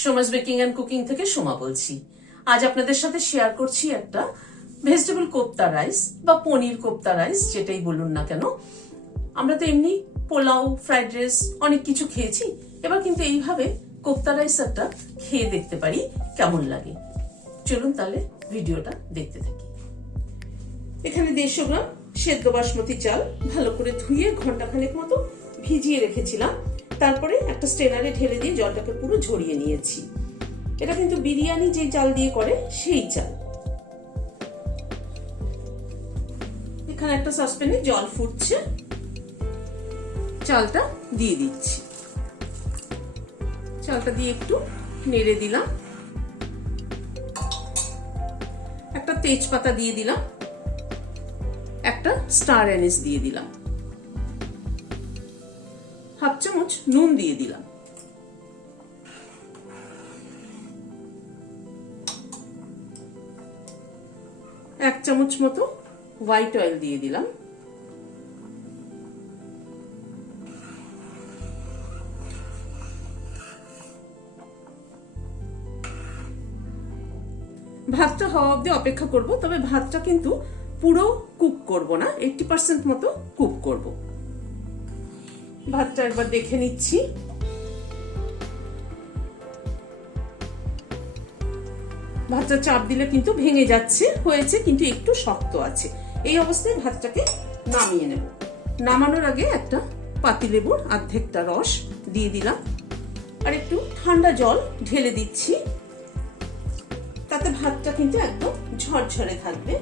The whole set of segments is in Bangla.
সোমাস বেকিং এন্ড কুকিং থেকে সোমা বলছি। আজ আপনাদের সাথে শেয়ার করছি একটা ভেজিটেবল কোপ্তা রাইস বা পনির কোপ্তা রাইস, যেটাই বলুন না কেন। আমরা তো এমনি পোলাও, ফ্রাইড রাইস অনেক কিছু খেয়েছি, এবার কিন্তু এইভাবে কোপ্তা রাইস একটা খেয়ে দেখতে পারি কেমন লাগে। চলুন তাহলে ভিডিওটা দেখতে থাকি। এখানে 150 গ্রাম সেদ্ধ বাসমতি চাল ভালো করে ধুয়ে ঘন্টাখানেক মতো ভিজিয়ে রেখেছিলাম। তারপরে একটা স্ট্রেনারে ঢেলে দিয়ে জলটাকে পুরো ঝরিয়ে নিয়েছি। এটা কিন্তু বিরিয়ানি যে চাল দিয়ে করে সেই চাল। এখানে একটা সসপ্যানে জল ফুটছে, চালটা দিয়ে দিচ্ছি। চালটা দিয়ে একটু নেড়ে দিলাম, একটা তেজপাতা দিয়ে দিলাম, একটা স্টার অ্যানিস দিয়ে দিলাম, হাফ চামচ নুন দিয়ে দিলাম, এক চামচ মতো হোয়াইট অয়েল দিয়ে দিলাম, ভাতটা হওয়া অবধি অপেক্ষা করব। তবে ভাতটা কিন্তু পুরো কুক করব না, 80% মতো কুক করব। ভাতটা একবার দেখে নিচ্ছি। ভাতটা চাপ দিলে কিন্তু ভেঙে যাচ্ছে, হয়েছে কিন্তু একটু শক্ত আছে। এই অবস্থায় ভাতটাকে নামিয়ে নেব। নামানোর আগে একটা পাতিলেবুর অর্ধেকটা রস দিয়ে দিলাম, আর একটু ঠান্ডা জল ঢেলে দিচ্ছি। তাতে ভাতটা কিন্তু একদম ঝরঝরে থাকবে।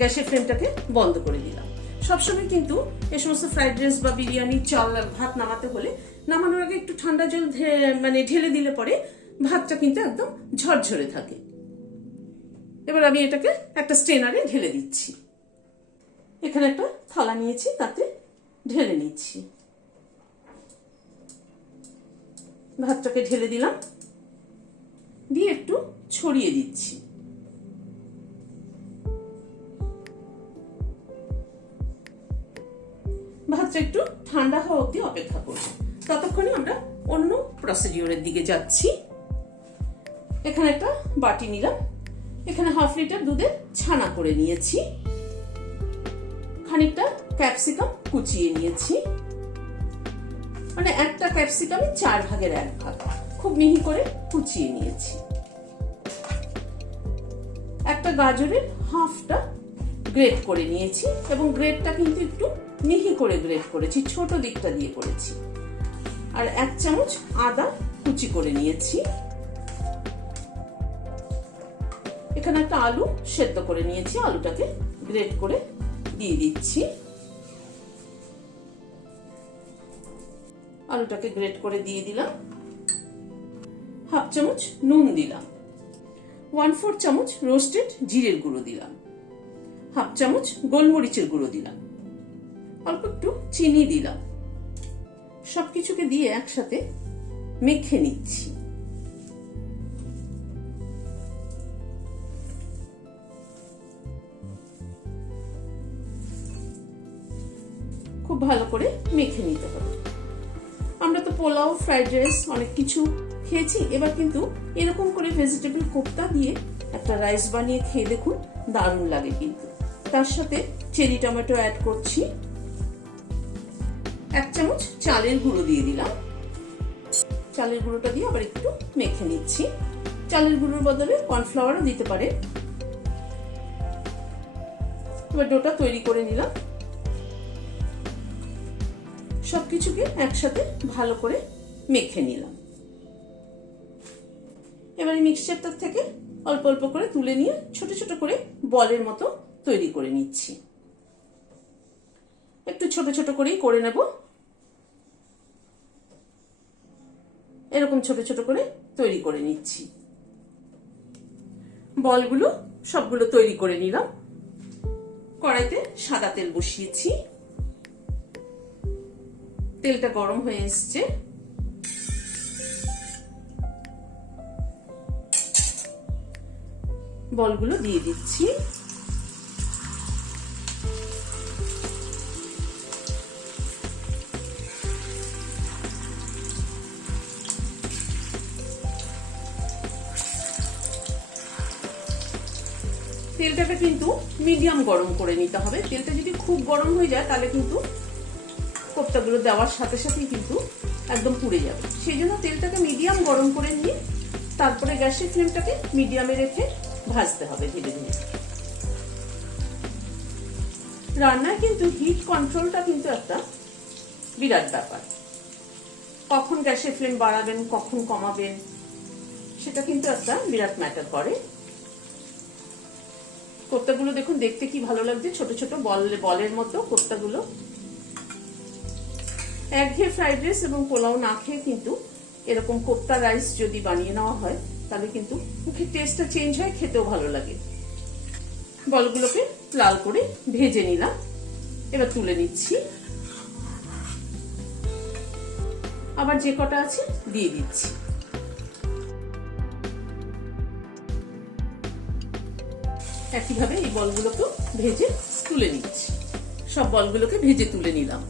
গ্যাসের ফ্লেমটাকে বন্ধ করে দিলাম। সবসময় কিন্তু এই সমস্ত ফ্রাইড রাইস বা বিরিয়ানি চাল ভাত নামাতে হলে নামানোর আগে একটু ঠান্ডা জল ঢেলে দিলে পরে ভাতটা কিন্তু একদম ঝরঝরে থাকে। এবার আমি এটাকে একটা স্ট্রেনারে ঢেলে দিচ্ছি। এখানে একটা থালা নিয়েছি, তাতে ঢেলে নিচ্ছি। ভাতটাকে ঢেলে দিলাম, দিয়ে একটু ছড়িয়ে দিচ্ছি। ভাতটা একটু ঠান্ডা হওয়া অবধি অপেক্ষা করব। ততক্ষণে আমরা অন্য প্রসিডিওরের দিকে যাচ্ছি। এখানে একটা বাটি নিলাম, এখানে হাফ লিটার দুধের ছানা করে নিয়েছি, খানিকটা ক্যাপসিকাম কুচিয়ে নিয়েছি, মানে একটা ক্যাপসিকামে 4 ভাগের 1 ভাগ খুব মিহি করে কুচিয়ে নিয়েছি। একটা গাজরের হাফটা গ্রেট করে নিয়েছি, এবং গ্রেটটা কিন্তু একটু মিহি করে গ্রেট করেছি, ছোট দিকটা দিয়ে করেছি। আর 1 চামচ আদা কুচি করে নিয়েছি। এখানে একটা আলু সেদ্ধ করে নিয়েছি, আলুটাকে গ্রেট করে দিয়ে দিচ্ছি। আলুটাকে গ্রেট করে দিয়ে দিলাম, হাফ চামচ নুন দিলাম, 1/4 চামচ রোস্টেড জিরের গুঁড়ো দিলাম, হাফ চামচ গোলমরিচের গুঁড়ো দিলাম, অল্প একটু চিনি দিলাম। সবকিছুকে দিয়ে একসাথে মেখে নিচ্ছি। খুব ভালো করে মেখে নিতে হবে। আমরা তো পোলাও, ফ্রাইড রাইস অনেক কিছু খেয়েছি, এবার কিন্তু এরকম করে ভেজিটেবল কোপ্তা দিয়ে একটা রাইস বানিয়ে খেয়ে দেখুন, দারুণ লাগে। কিন্তু তার সাথে চেরি টমেটো অ্যাড করছি। 1 চামচ চালের গুঁড়ো দিয়ে দিলাম। চালের গুঁড়োটা দিয়ে আবার একটু মেখে নিচ্ছি। চালের গুঁড়োর বদলে কর্নফ্লাওয়ারও দিতে পারে। এবার ডোটা তৈরি করে নিলাম। সবকিছুকে একসাথে ভালো করে মেখে নিলাম। এবার মিক্সচারটার থেকে অল্প অল্প করে তুলে নিয়ে ছোট ছোট করে বলের মতো তৈরি করে নিচ্ছি। একটু ছোট ছোট করেই করে নেব। এরকম ছোট ছোট করে তৈরি করে নিচ্ছি। বলগুলো সবগুলো তৈরি করে নিলাম। কড়াইতে সাদা তেল বসিয়েছি, তেলটা গরম হয়ে এসছে। বলগুলো দিয়ে দিচ্ছি। তেলটাকে কিন্তু মিডিয়াম গরম করে নিতে হবে। তেলটা যদি খুব গরম হয়ে যায় তাহলে কিন্তু কোপ্তাগুলো দেওয়ার সাথে সাথেই কিন্তু একদম পুড়ে যাবে। সেই জন্য তেলটাকে মিডিয়াম গরম করে নিয়ে তারপরে গ্যাসের ফ্লেমটাকে মিডিয়ামে রেখে ভাজতে হবে ধীরে ধীরে। রান্নায় কিন্তু হিট কন্ট্রোলটা কিন্তু একটা বিরাট ব্যাপার। কখন গ্যাসের ফ্লেম বাড়াবেন, কখন কমাবেন, সেটা কিন্তু একটা বিরাট ম্যাটার করে। কোপ্তাগুলো দেখুন দেখতে কি ভালো লাগছে, ছোট ছোট বলের মতো কোপ্তাগুলো। একঘেয়ে ফ্রাইড রাইস এবং পোলাও না খেয়ে কিন্তু এরকম কোপ্তা রাইস যদি বানিয়ে নেওয়া হয় তাহলে কিন্তু মুখের টেস্টটা চেঞ্জ হয়, খেতেও ভালো লাগে। বলগুলোকে লাল করে ভেজে নিলাম, এবার তুলে নিচ্ছি। আবার যে কটা আছে দিয়ে দিচ্ছি। একইভাবে এই বলগুলোকে ভেজে তুলে নিচ্ছি। সব বলগুলোকে ভেজে তুলে নিলাম।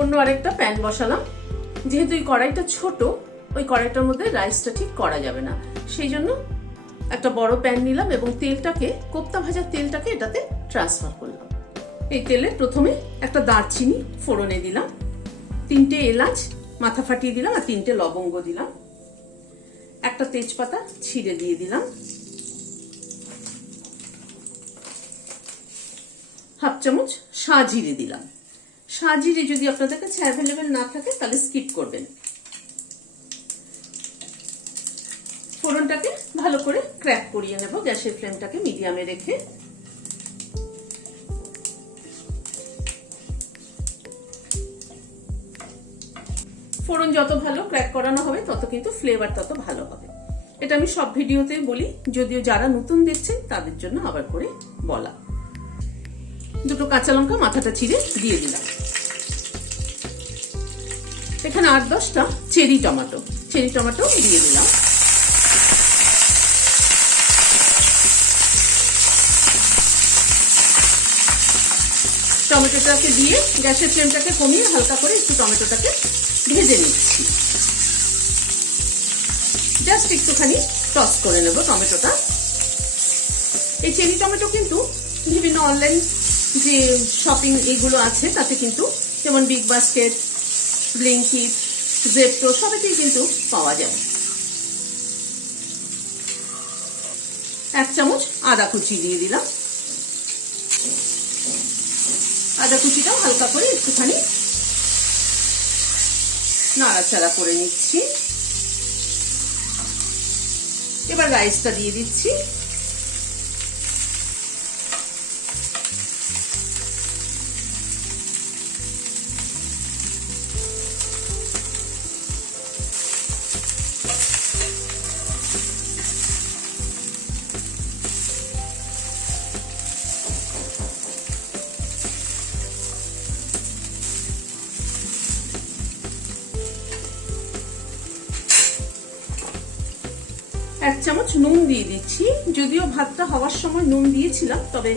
অন্য আরেকটা প্যান বসালাম। যেহেতু এই কড়াইটা ছোট, ওই কড়াইটার মধ্যে রাইসটা ঠিক করা যাবে না, সেই জন্য একটা বড় প্যান নিলাম এবং তেলটাকে, কোপ্তা ভাজার তেলটাকে এটাতে ট্রান্সফার করলাম। এই তেলে প্রথমে একটা দারচিনি ফোড়নে দিলাম, 3টে এলাচ মাথা ফাটিয়ে দিলাম আর 3টে লবঙ্গ দিলাম, একটা তেজপাতা ছিঁড়ে দিয়ে দিলাম, হাফ চামচ সাজিরে দিলাম। সাজিরে যদি আপনাদের কাছে অ্যাভেলেবেল না থাকে তাহলে স্কিপ করবেন। ফোড়নটাকে ভালো করে ক্র্যাক করিয়ে নেব গ্যাসের ফ্লেমটাকে মিডিয়ামে রেখে। ফোড়ন যত ভালো ক্র্যাক করানো হবে তত কিন্তু ফ্লেভার তত ভালো হবে। এটা আমি সব ভিডিওতে বলি, যদিও যারা নতুন দেখছেন তাদের জন্য আবার করে বলা। দুটো কাঁচা লঙ্কা মাথাটা চিড়ে দিয়ে দিলাম। এখানে 8-10টা চেরি টমেটো দিয়ে দিলাম। টমেটোটাকে দিয়ে গ্যাসের ফ্লেমটাকে কমিয়ে হালকা করে একটু টমেটোটাকে ভেজে নিচ্ছি। জাস্ট একটুখানি টস করে নেব টমেটোটা। এই চেরি টমেটো কিন্তু বিভিন্ন অনলাইন যে শপিং এগুলো আছে তাতে কিন্তু, যেমন বিগ বাস্কেট, ব্লিঙ্কিট, জেপ্টো, সবেতেই কিন্তু পাওয়া যায়। 1 চামচ আদা কুচি দিয়ে দিলাম। আদা কুচিটাও হালকা করে একটুখানি নাড়াচাড়া করে নিচ্ছি। এবার রাইসটা দিয়ে দিচ্ছি। এক চামচ নুন দিয়ে দিচ্ছি। যদিও ভাতটা হওয়ার সময় নুন দিয়েছিলাম, তবে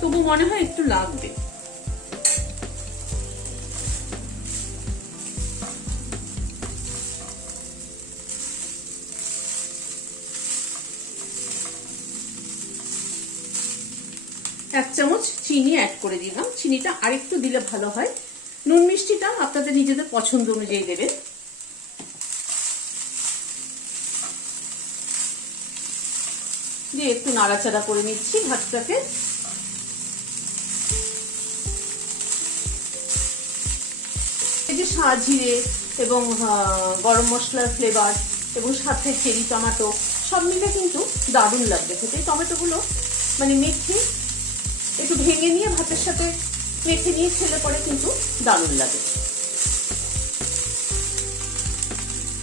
তবু মনে হয় একটু লাগবে। এক চামচ চিনি অ্যাড করে দিলাম। চিনিটা আরেকটু দিলে ভালো হয়। নুন মিষ্টিটা আপনাদের নিজেদের পছন্দ অনুযায়ী দেবেন। দিয়ে একটু নাড়াচাড়া করে নিচ্ছি ভাতটাকে। এই যে সাজিরে এবং গরম মশলার ফ্লেভার এবং সাথে চেরি টমেটো সব মিলে কিন্তু দারুণ লাগবে খেতে। টমেটোগুলো মানে মেখে একটু ভেঙে নিয়ে ভাতের সাথে মেখে নিয়ে খেলে পরে কিন্তু দারুণ লাগে।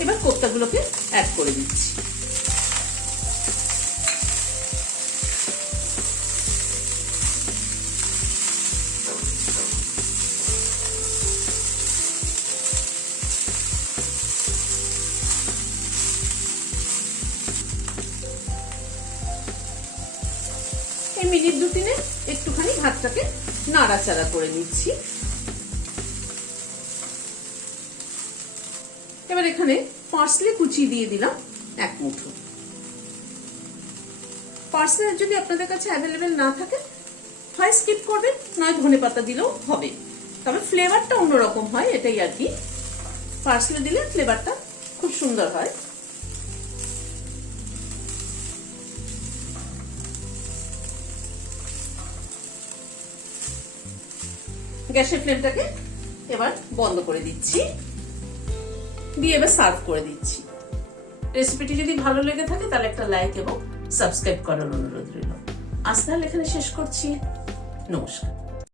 এবার কোপ্তাগুলোকে অ্যাড করে দিচ্ছি। এই মিনিট 2-3 একটুখানি ভাতটাকে নাড়াচাড়া করে নিচ্ছি। এবার এখানে পার্সলে কুচি দিয়ে দিলাম 1 মুঠো। পার্সলে যদি আপনাদের কাছে অ্যাভেলেবেল না থাকে, হয় স্কিপ করবেন, নয় ধনেপাতা দিলেও হবে, তবে ফ্লেভারটা অন্যরকম হয়, এটাই আর কি। পার্সলে দিলে ফ্লেভারটা খুব সুন্দর হয়। গ্যাসের ফ্লেমটাকে এবার বন্ধ করে দিচ্ছি, দিয়ে এবার সার্ভ করে দিচ্ছি। রেসিপিটি যদি ভালো লেগে থাকে তাহলে একটা লাইক এবং সাবস্ক্রাইব করার অনুরোধ রইল। আজ তাহলে এখানে শেষ করছি। নমস্কার।